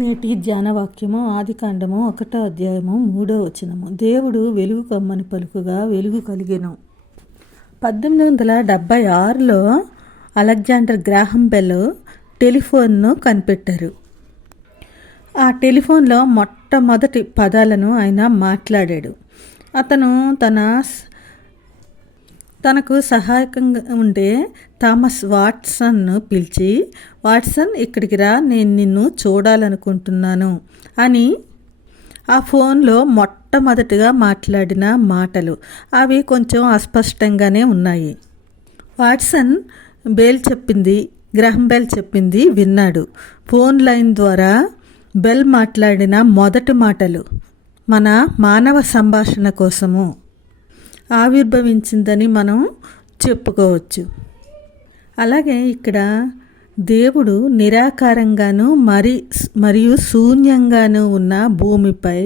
నేటి ధ్యానవాక్యము ఆదికాండము 1వ అధ్యాయము 3వ వచనము. దేవుడు వెలుగు కమ్మని పలుకుగా వెలుగు కలిగెను. 1876లో అలెగ్జాండర్ గ్రాహం బెల్ టెలిఫోన్ను కనిపెట్టారు. ఆ టెలిఫోన్లో మొట్టమొదటి పదాలను ఆయన మాట్లాడాడు. అతను తనకు సహాయకంగా ఉండే థామస్ వాట్సన్ను పిలిచి, వాట్సన్ ఇక్కడికి రా, నేను నిన్ను చూడాలనుకుంటున్నాను అని ఆ ఫోన్లో మొట్టమొదటిగా మాట్లాడిన మాటలు. అవి కొంచెం అస్పష్టంగానే ఉన్నాయి. వాట్సన్ గ్రహం బెల్ చెప్పింది విన్నాడు. ఫోన్ లైన్ ద్వారా బెల్ మాట్లాడిన మొదటి మాటలు మన మానవ సంభాషణ కోసము ఆవిర్భవించిందని మనం చెప్పుకోవచ్చు. అలాగే ఇక్కడ దేవుడు నిరాకారంగాను మరియు శూన్యంగాను ఉన్న భూమిపై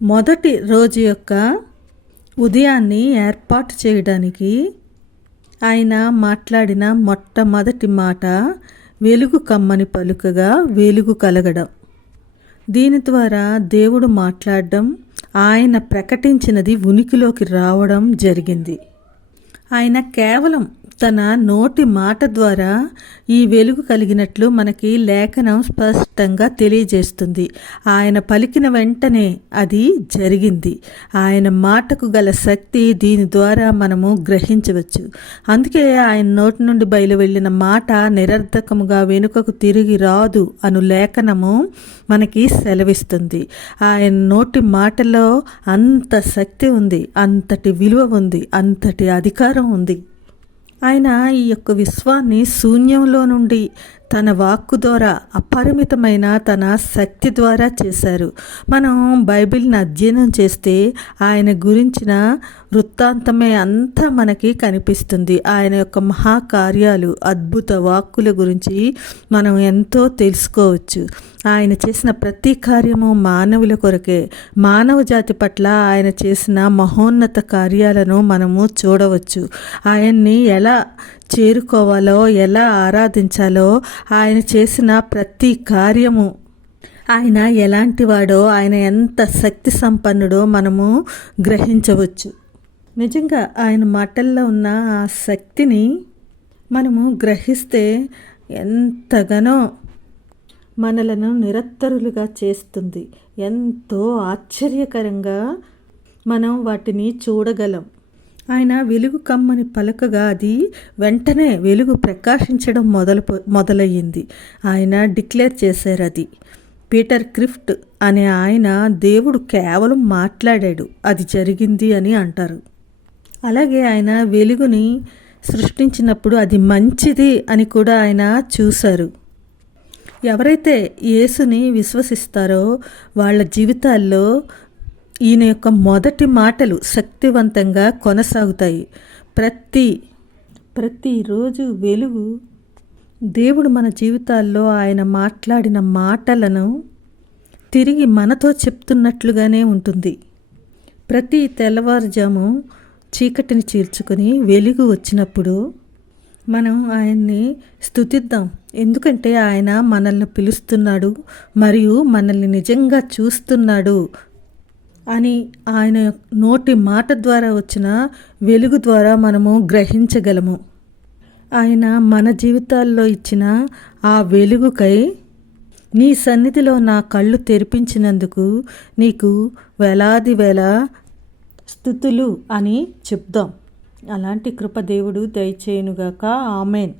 మొదటి రోజు యొక్క ఉదయాన్ని ఏర్పాటు చేయడానికి ఆయన మాట్లాడిన మొట్టమొదటి మాట వెలుగు కమ్మని పలుకగా వెలుగు కలగడం. దీని ద్వారా దేవుడు మాట్లాడడం, ఆయన ప్రకటించినది ఉనికిలోకి రావడం జరిగింది. ఆయన కేవలం తన నోటి మాట ద్వారా ఈ వెలుగు కలిగినట్లు మనకి లేఖనం స్పష్టంగా తెలియజేస్తుంది. ఆయన పలికిన వెంటనే అది జరిగింది. ఆయన మాటకు గల శక్తి దీని ద్వారా మనము గ్రహించవచ్చు. అందుకే ఆయన నోటి నుండి బయలు వెళ్ళిన మాట నిరర్ధకముగా వెనుకకు తిరిగి రాదు అను లేఖనము మనకి సెలవిస్తుంది. ఆయన నోటి మాటలో అంత శక్తి ఉంది, అంతటి విలువ ఉంది, అంతటి అధికారం ఉంది. ఆయన ఈ యొక్క విశ్వాన్ని శూన్యంలో నుండి తన వాక్కు ద్వారా అపరిమితమైన తన శక్తి ద్వారా చేశారు. మనం బైబిల్ని అధ్యయనం చేస్తే ఆయన గురించిన వృత్తాంతమే అంతా మనకి కనిపిస్తుంది. ఆయన యొక్క మహాకార్యాలు, అద్భుత వాక్కుల గురించి మనం ఎంతో తెలుసుకోవచ్చు. ఆయన చేసిన ప్రతి కార్యము మానవుల కొరకే. మానవ జాతి పట్ల ఆయన చేసిన మహోన్నత కార్యాలను మనము చూడవచ్చు. ఆయన్ని ఎలా చేరుకోవాలో, ఎలా ఆరాధించాలో, ఆయన చేసిన ప్రతి కార్యము, ఆయన ఎలాంటి వాడో, ఆయన ఎంత శక్తి సంపన్నుడో మనము గ్రహించవచ్చు. నిజంగా ఆయన మాటల్లో ఉన్న ఆ శక్తిని మనము గ్రహిస్తే ఎంతగానో మనలను నిరత్తరులుగా చేస్తుంది. ఎంతో ఆశ్చర్యకరంగా మనం వాటిని చూడగలం. ఆయన వెలుగు కమ్మని పలకగా అది వెంటనే వెలుగు ప్రకాశించడం మొదలయ్యింది. ఆయన డిక్లేర్ చేశారు. అది పీటర్ క్రిఫ్ట్ అనే ఆయన దేవుడు కేవలం మాట్లాడాడు, అది జరిగింది అని అంటారు. అలాగే ఆయన వెలుగుని సృష్టించినప్పుడు అది మంచిది అని కూడా ఆయన చూశారు. ఎవరైతే యేసుని విశ్వసిస్తారో వాళ్ళ జీవితాల్లో ఈయన యొక్క మొదటి మాటలు శక్తివంతంగా కొనసాగుతాయి. ప్రతిరోజు వెలుగు దేవుడు మన జీవితాల్లో ఆయన మాట్లాడిన మాటలను తిరిగి మనతో చెప్తున్నట్లుగానే ఉంటుంది. ప్రతి తెల్లవారుజాము చీకటిని చీల్చుకొని వెలుగు వచ్చినప్పుడు మనం ఆయన్ని స్తుతిద్దాం. ఎందుకంటే ఆయన మనల్ని పిలుస్తున్నాడు మరియు మనల్ని నిజంగా చూస్తున్నాడు అని ఆయన నోటి మాట ద్వారా వచ్చిన వెలుగు ద్వారా మనము గ్రహించగలము. ఆయన మన జీవితాల్లో ఇచ్చిన ఆ వెలుగుకై నీ సన్నిధిలో నా కళ్ళు తెరిపించినందుకు నీకు వేలాది వేల స్తుతులు అని చెప్దాం. అలాంటి కృప దేవుడు దయచేయునుగాక. ఆమెన్.